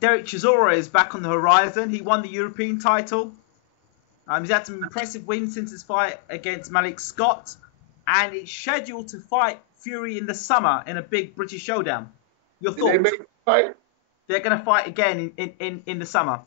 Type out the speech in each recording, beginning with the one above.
Dereck Chisora is back on the horizon. He won the European title. He's had some impressive wins since his fight against Malik Scott. And he's scheduled to fight Fury in the summer in a big British showdown. Your thoughts? Did they make a fight? They're going to fight again in the summer.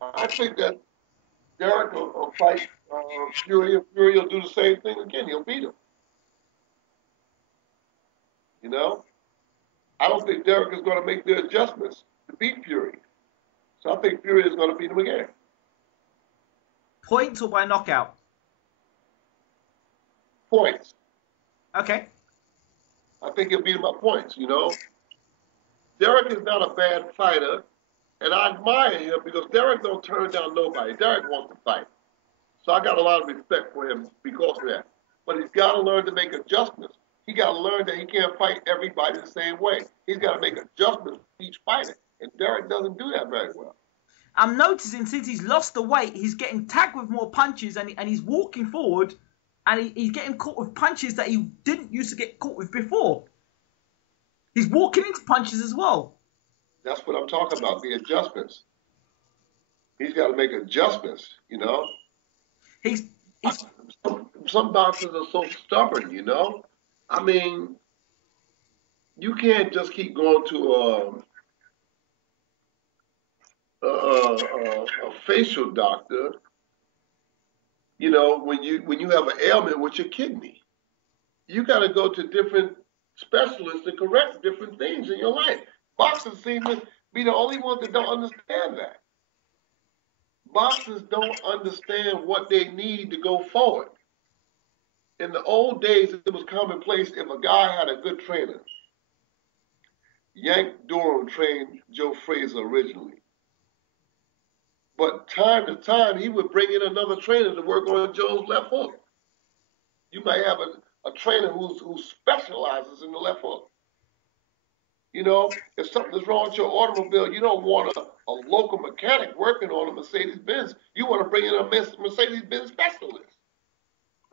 I think that Dereck will fight Fury, and Fury will do the same thing again. He'll beat him. You know? I don't think Dereck is going to make the adjustments to beat Fury. So I think Fury is going to beat him again. Points or by knockout? Points. Okay. I think he'll beat him by points, you know? Dereck is not a bad fighter, and I admire him because Dereck don't turn down nobody. Dereck wants to fight. So I got a lot of respect for him because of that. But he's got to learn to make adjustments. He got to learn that he can't fight everybody the same way. He's got to make adjustments for each fighter. And Dereck doesn't do that very well. I'm noticing since he's lost the weight, he's getting tagged with more punches and he's walking forward and he's getting caught with punches that he didn't used to get caught with before. He's walking into punches as well. That's what I'm talking about, the adjustments. He's got to make adjustments, you know. Some boxers are so stubborn, you know. I mean, you can't just keep going to a facial doctor, you know, when you have an ailment with your kidney. You got to go to different specialists to correct different things in your life. Boxers seem to be the only ones that don't understand that. Boxers don't understand what they need to go forward. In the old days, it was commonplace if a guy had a good trainer. Yank Durham trained Joe Frazier originally. But time to time, he would bring in another trainer to work on Joe's left hook. You might have a trainer who specializes in the left hook. You know, if something is wrong with your automobile, you don't want a local mechanic working on a Mercedes-Benz. You want to bring in a Mercedes-Benz specialist.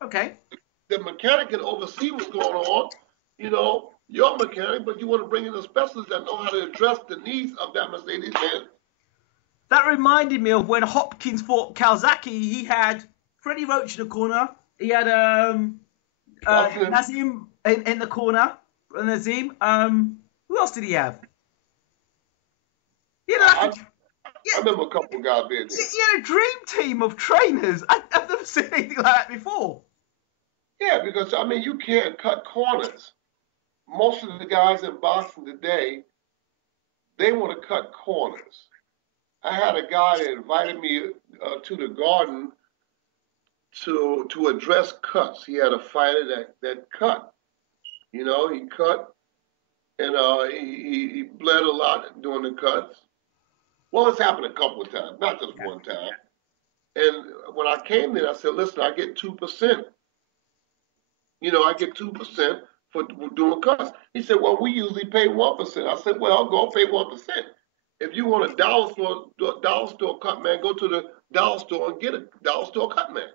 Okay. The mechanic can oversee what's going on, you know, your mechanic, but you want to bring in a specialist that know how to address the needs of that Mercedes-Benz. That reminded me of when Hopkins fought Calzaghe. He had Freddie Roach in the corner. He had Nazim in the corner. Nazim. Who else did he have? You know, I remember a couple of guys being there. He had a dream team of trainers. I've never seen anything like that before. Yeah, because, I mean, you can't cut corners. Most of the guys in boxing today, they want to cut corners. I had a guy that invited me to the Garden to address cuts. He had a fighter that cut. You know, he cut, and he bled a lot during the cuts. Well, it's happened a couple of times, not just one time. And when I came there, I said, listen, I get 2%. You know, I get 2% for doing cuts. He said, well, we usually pay 1%. I said, well, I'll go pay 1%. If you want a dollar store cut man, go to the dollar store and get a dollar store cut man.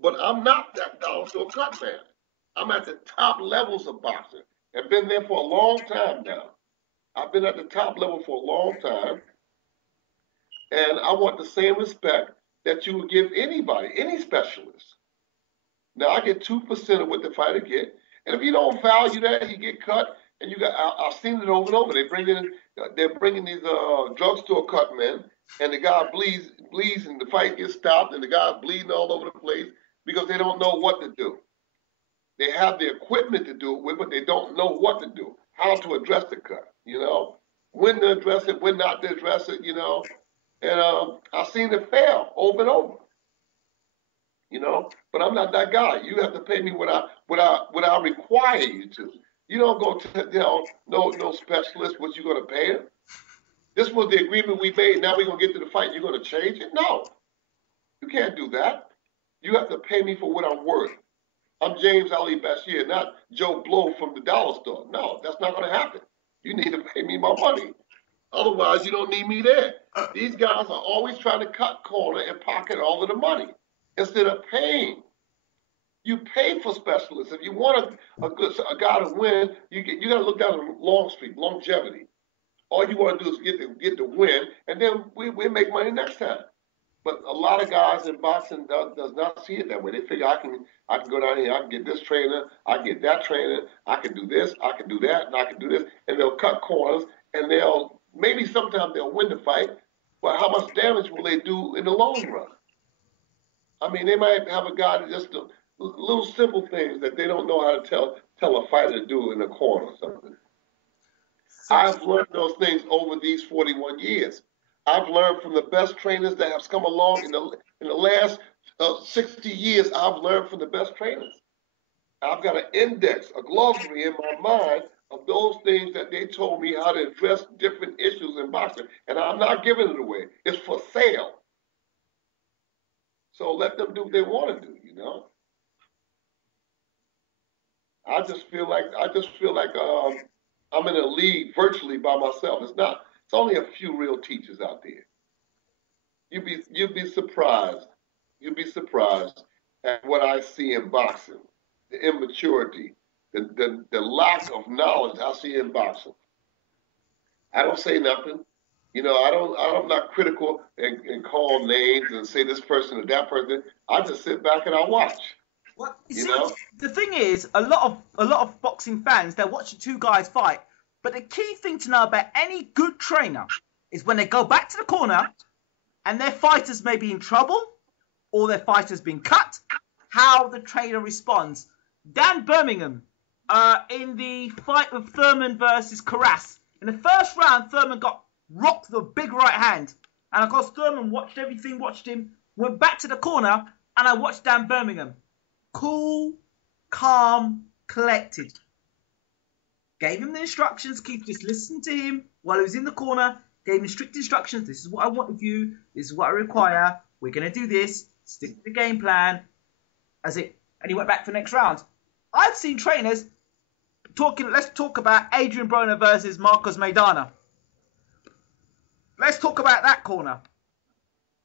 But I'm not that dollar store cut man. I'm at the top levels of boxing. I've been there for a long time now. I've been at the top level for a long time. And I want the same respect that you would give anybody, any specialist. Now, I get 2% of what the fighter get. And if you don't value that, you get cut. And you got, I've seen it over and over. They're bringing these drugstore cut men, and the guy bleeds, and the fight gets stopped, and the guy's bleeding all over the place because they don't know what to do. They have the equipment to do it with, but they don't know what to do, how to address the cut, you know, when to address it, when not to address it, you know. And I've seen it fail over and over, you know. But I'm not that guy. You have to pay me what I require you to. You don't go to no specialist what you're going to pay him. This was the agreement we made. Now we're going to get to the fight. You're going to change it? No. You can't do that. You have to pay me for what I'm worth. I'm James Ali Bashir, not Joe Blow from the dollar store. No, that's not going to happen. You need to pay me my money. Otherwise, you don't need me there. These guys are always trying to cut corner and pocket all of the money instead of paying. You pay for specialists. If you want a guy to win, you got to look down the long streak, longevity. All you want to do is get the win, and then we make money next time. But a lot of guys in boxing does not see it that way. They figure I can go down here, I can get this trainer, I can get that trainer, I can do this, I can do that, and I can do this, and they'll cut corners, and maybe sometimes they'll win the fight, but how much damage will they do in the long run? I mean, they might have a guy that just do little simple things that they don't know how to tell a fighter to do in the corner or something. I've learned those things over these 41 years. I've learned from the best trainers that have come along in the last 60 years. I've learned from the best trainers. I've got an index, a glossary in my mind of those things that they told me how to address different issues in boxing, and I'm not giving it away. It's for sale. So let them do what they want to do, you know. I just feel like I'm in a league virtually by myself. It's only a few real teachers out there. You'd be surprised. You'd be surprised at what I see in boxing, the immaturity, the lack of knowledge I see in boxing. I don't say nothing. You know, I'm not critical and call names and say this person or that person. I just sit back and I watch. Well, you know? The thing is, a lot of boxing fans, they're watching two guys fight. But the key thing to know about any good trainer is when they go back to the corner and their fighters may be in trouble or their fighter's been cut, how the trainer responds. Dan Birmingham, in the fight with Thurman versus Carras, in the first round, Thurman got rocked with a big right hand. And of course, Thurman watched everything, watched him, went back to the corner, and I watched Dan Birmingham. Cool, calm, collected. Gave him the instructions, Keith just listened to him while he was in the corner, gave him strict instructions, this is what I want of you, this is what I require, we're going to do this, stick to the game plan, that's it. And he went back for the next round. I've seen trainers let's talk about Adrian Broner versus Marcos Maidana. Let's talk about that corner.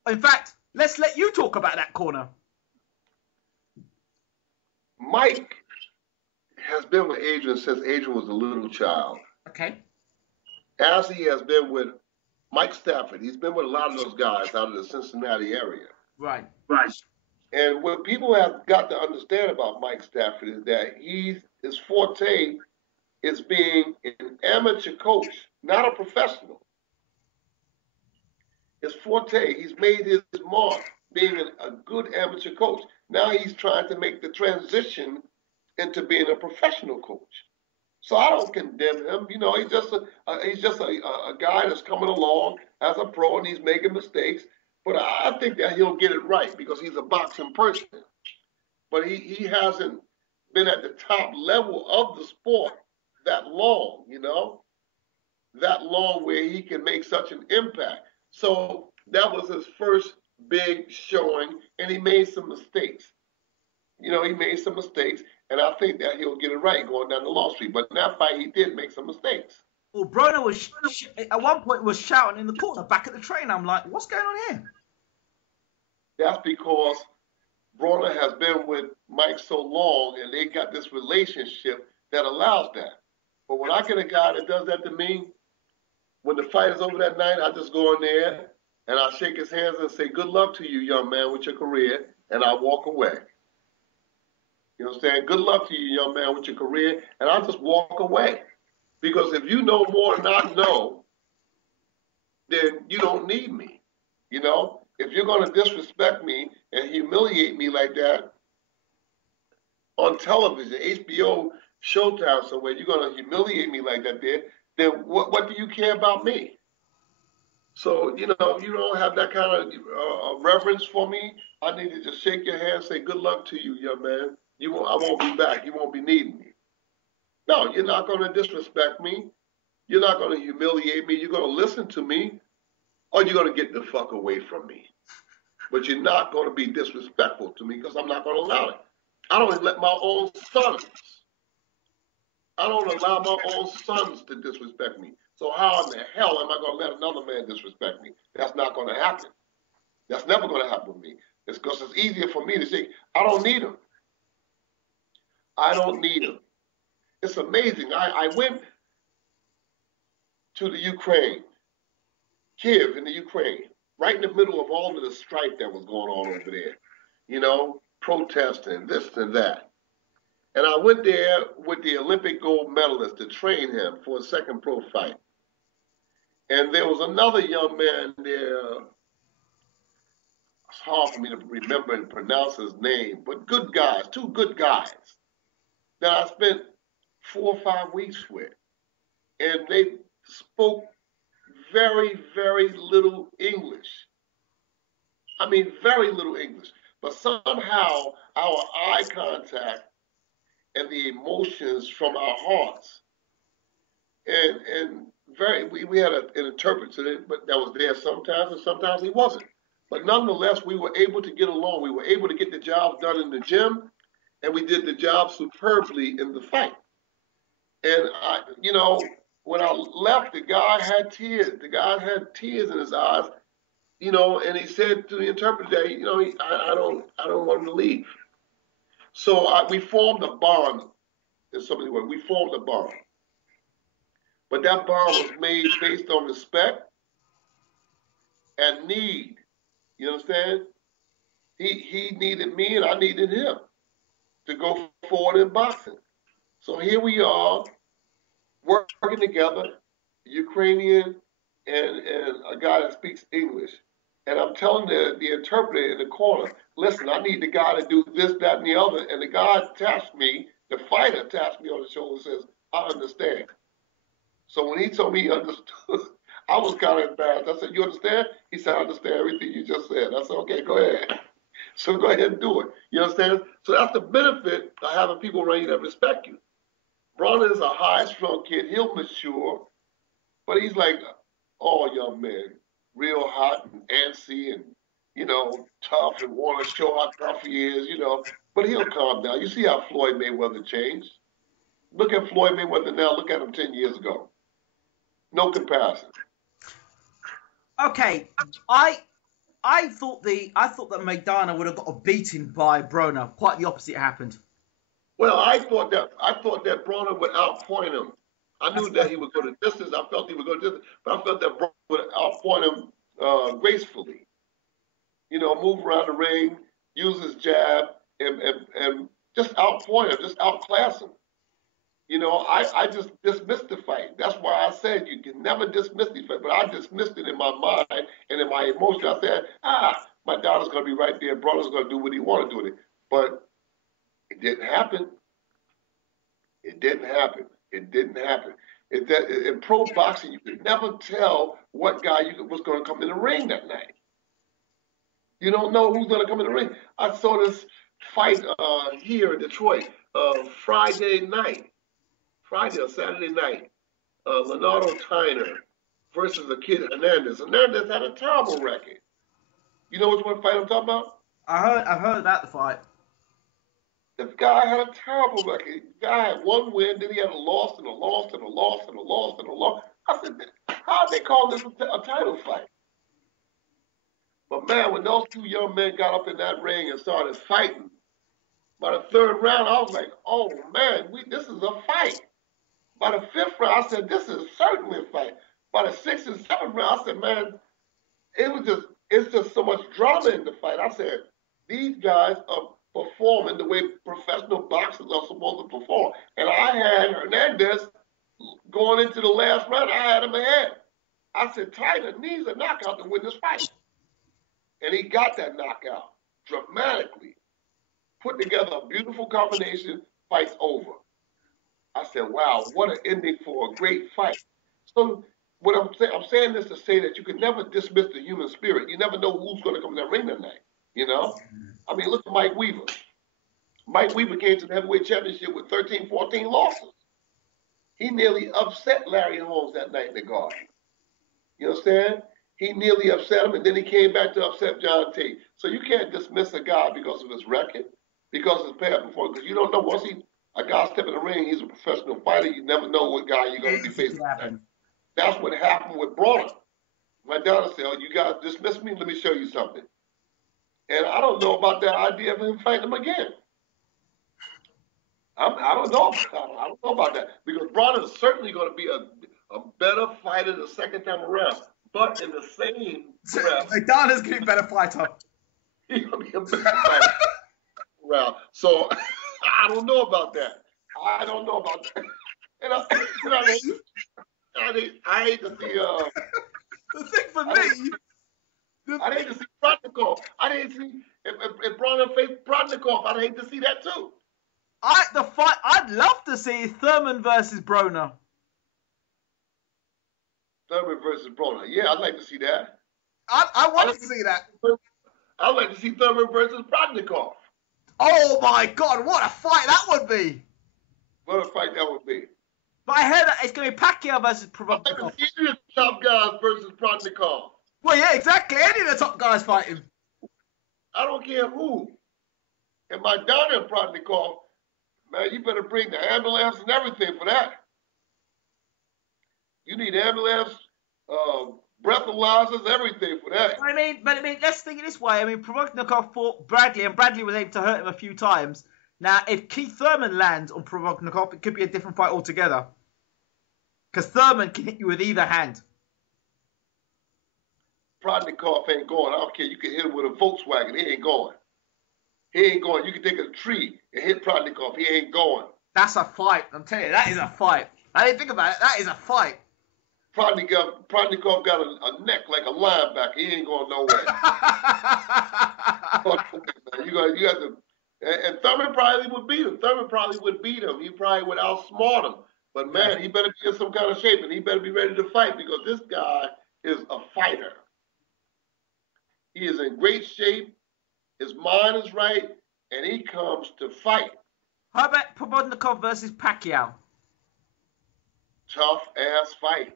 In fact, let's let you talk about that corner. Mike has been with Adrian since Adrian was a little child. Okay. As he has been with Mike Stafford. He's been with a lot of those guys out of the Cincinnati area. Right. And what people have got to understand about Mike Stafford is that his forte is being an amateur coach, not a professional. His forte, he's made his mark being a good amateur coach. Now he's trying to make the transition into being a professional coach. So I don't condemn him. You know, he's just a guy that's coming along as a pro and he's making mistakes. But I think that he'll get it right because he's a boxing person. But he hasn't been at the top level of the sport that long, you know, that long where he can make such an impact. So that was his first big showing, and he made some mistakes. You know, he made some mistakes, and I think that he'll get it right going down the Law Street. But in that fight, he did make some mistakes. Well, Broner was at one point was shouting in the corner back at the train. I'm like, what's going on here? That's because Broner has been with Mike so long, and they got this relationship that allows that. But when I get a guy that does that to me, when the fight is over that night, I just go in there and I shake his hands and say, good luck to you, young man, with your career, and I walk away. You know what I'm saying? Good luck to you, young man, with your career, and I'll just walk away. Because if you know more than I know, then you don't need me. You know? If you're going to disrespect me and humiliate me like that on television, HBO, Showtime somewhere, you're going to humiliate me like that there, then what do you care about me? So, you know, you don't have that kind of reverence for me. I need to just shake your hand and say, good luck to you, young man. I won't be back. You won't be needing me. No, you're not going to disrespect me. You're not going to humiliate me. You're going to listen to me, or you're going to get the fuck away from me. But you're not going to be disrespectful to me because I'm not going to allow it. I don't let my own sons. I don't allow my own sons to disrespect me. So how in the hell am I going to let another man disrespect me? That's not going to happen. That's never going to happen with me. It's because it's easier for me to say, I don't need him. I don't need them. It's amazing. I went to the Ukraine, Kiev in the Ukraine, right in the middle of all of the strife that was going on over there, you know, protesting, this and that. And I went there with the Olympic gold medalist to train him for a second pro fight. And there was another young man there. It's hard for me to remember and pronounce his name, but good guys, two good guys that I spent 4 or 5 weeks with. And they spoke very, very little English. I mean, very little English. But somehow our eye contact and the emotions from our hearts, and we had an interpreter but that was there sometimes, and sometimes he wasn't. But nonetheless, we were able to get along. We were able to get the job done in the gym, and we did the job superbly in the fight. And when I left, the guy had tears. The guy had tears in his eyes, and he said to the interpreter, I don't want him to leave. So we formed a bond. In so many words, we formed a bond. But that bond was made based on respect and need. You understand? He needed me and I needed him to go forward in boxing. So here we are working together, Ukrainian and a guy that speaks English. And I'm telling the interpreter in the corner, listen, I need the guy to do this, that, and the other. And the guy taps me, the fighter taps me on the shoulder and says, I understand. So when he told me he understood, I was kind of embarrassed. I said, you understand? He said, I understand everything you just said. I said, okay, go ahead. So go ahead and do it. You understand? So that's the benefit of having people around you that respect you. Bronner is a high-strung kid. He'll mature, but he's like all young men, real hot and antsy and, tough and want to show how tough he is, But he'll calm down. You see how Floyd Mayweather changed? Look at Floyd Mayweather now. Look at him 10 years ago. No comparison. Okay, I thought that Maidana would have got a beating by Broner. Quite the opposite happened. Well, I thought that Broner would outpoint him. I knew that he would go the distance. I felt he would go the distance, but I felt that Broner would outpoint him gracefully. Move around the ring, use his jab, and just outpoint him, just outclass him. I just dismissed the fight. That's why I said you can never dismiss the fight, but I dismissed it in my mind and in my emotion. I said, my daughter's going to be right there. Brother's going to do what he wanted to do with it. But it didn't happen. It didn't happen. It didn't happen. In pro boxing, you could never tell what guy was going to come in the ring that night. You don't know who's going to come in the ring. I saw this fight here in Detroit Friday or Saturday night. Leonardo Tyner versus the kid Hernandez. Hernandez had a terrible record. You know which one fight I'm talking about? I've heard about the fight. The guy had a terrible record. The guy had one win, then he had a loss and a loss and a loss and a loss and a loss. I said, how'd they call this a title fight? But man, when those two young men got up in that ring and started fighting, by the third round, I was like, oh man, this is a fight. By the fifth round, I said, this is certainly a fight. By the sixth and seventh round, I said, man, it's just so much drama in the fight. I said, these guys are performing the way professional boxers are supposed to perform. And I had Hernandez going into the last round, I had him ahead. I said, Tyler needs a knockout to win this fight. And he got that knockout dramatically. Put together a beautiful combination, fight's over. I said, wow, what an ending for a great fight. So what I'm saying this to say that you can never dismiss the human spirit. You never know who's going to come in that ring that night, I mean, look at Mike Weaver. Mike Weaver came to the heavyweight championship with 13, 14 losses. He nearly upset Larry Holmes that night in the Garden. You understand? He nearly upset him, and then he came back to upset John Tate. So you can't dismiss a guy because of his record, because of his past performance, because you don't know once a guy step in the ring, he's a professional fighter. You never know what guy you're going to be facing. That's what happened with Broner. My daughter said, oh, you guys dismiss me? Let me show you something. And I don't know about that idea of him fighting him again. I don't know. I don't know about that because Braun is certainly going to be a better fighter the second time around. But in the same breath, Maidana's going to be a better fighter. he's going to be a better fighter around. So I don't know about that. I don't know about that. And I hate to see. The thing for me. I'd hate to see Protnikov. I'd hate to see if Braun faced Protnikov. I'd hate to see that too. I'd love to see Thurman versus Broner. Thurman versus Broner. Yeah, I'd like to see that. I want to see that. I'd like to see Thurman versus Protnikov. Oh my God, what a fight that would be! What a fight that would be. But I heard that it's going to be Pacquiao versus Protnikov. I'd like to see the top guys versus Protnikov. Well, yeah, exactly. Any of the top guys fighting. I don't care who. And my daughter in Protnikov, man, you better bring the ambulance and everything for that. You need ambulance, breathalyzers, everything for that. I mean, let's think it this way. I mean, Protnikov fought Bradley, and Bradley was able to hurt him a few times. Now, if Keith Thurman lands on Protnikov, it could be a different fight altogether. Because Thurman can hit you with either hand. Protnikov ain't going. I don't care. You can hit him with a Volkswagen. He ain't going. He ain't going. You can take a tree and hit Protnikov. He ain't going. That's a fight. I'm telling you, that is a fight. I didn't think about it. That is a fight. Protnikov got a neck like a linebacker. He ain't going nowhere. You got to. And Thurman probably would beat him. He probably would outsmart him. But man, he better be in some kind of shape and he better be ready to fight because this guy is a fighter. He is in great shape. His mind is right, and he comes to fight. How about Protnikov versus Pacquiao? Tough ass fight.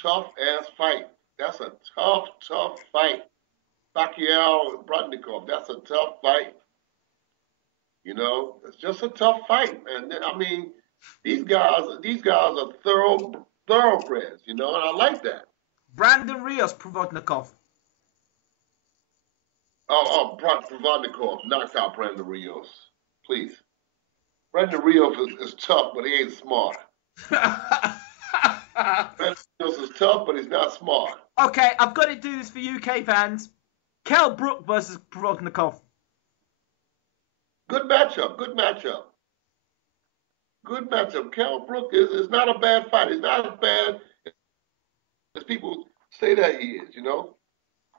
Tough ass fight. That's a tough fight. Pacquiao and Protnikov. That's a tough fight. You know, it's just a tough fight, man. I mean, these guys are thoroughbreds, you know, and I like that. Brandon Rios, Protnikov. Protnikov knocks out Brandon Rios. Please. Brandon Rios is tough, but he ain't smart. Brandon Rios is tough, but he's not smart. Okay, I've got to do this for UK fans. Kell Brook versus Protnikov. Good matchup. Kell Brook is not a bad fight. He's not as bad as people say that he is, you know.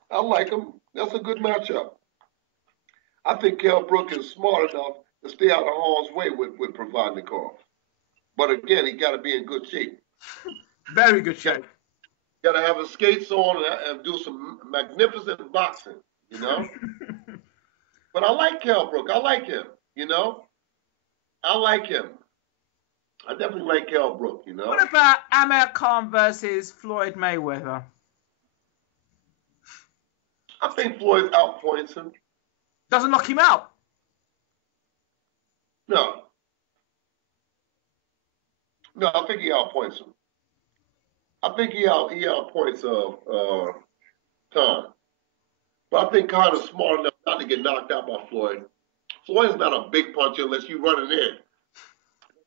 I like him. That's a good matchup. I think Kell Brook is smart enough to stay out of harm's way with Protnikov. But again, he got to be in good shape. Very good shape. Got to have his skates on and do some magnificent boxing, you know. But I like Kell Brook. I like him, you know. I like him. I definitely like Kell Brook, you know. What about Amir Khan versus Floyd Mayweather? I think Floyd outpoints him. Doesn't knock him out? No, I think he outpoints him. I think he outpoints Khan. But I think Khan is smart enough not to get knocked out by Floyd. Floyd's not a big puncher unless you running in.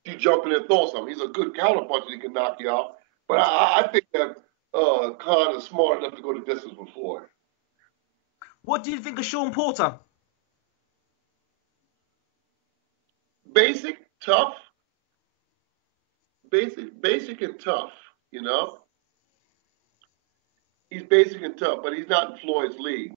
You jump in and throw something. He's a good counter puncher. He can knock you out. But I think that Khan is smart enough to go the distance with Floyd. What do you think of Sean Porter? Basic, tough. Basic and tough, you know. He's basic and tough, but he's not in Floyd's league.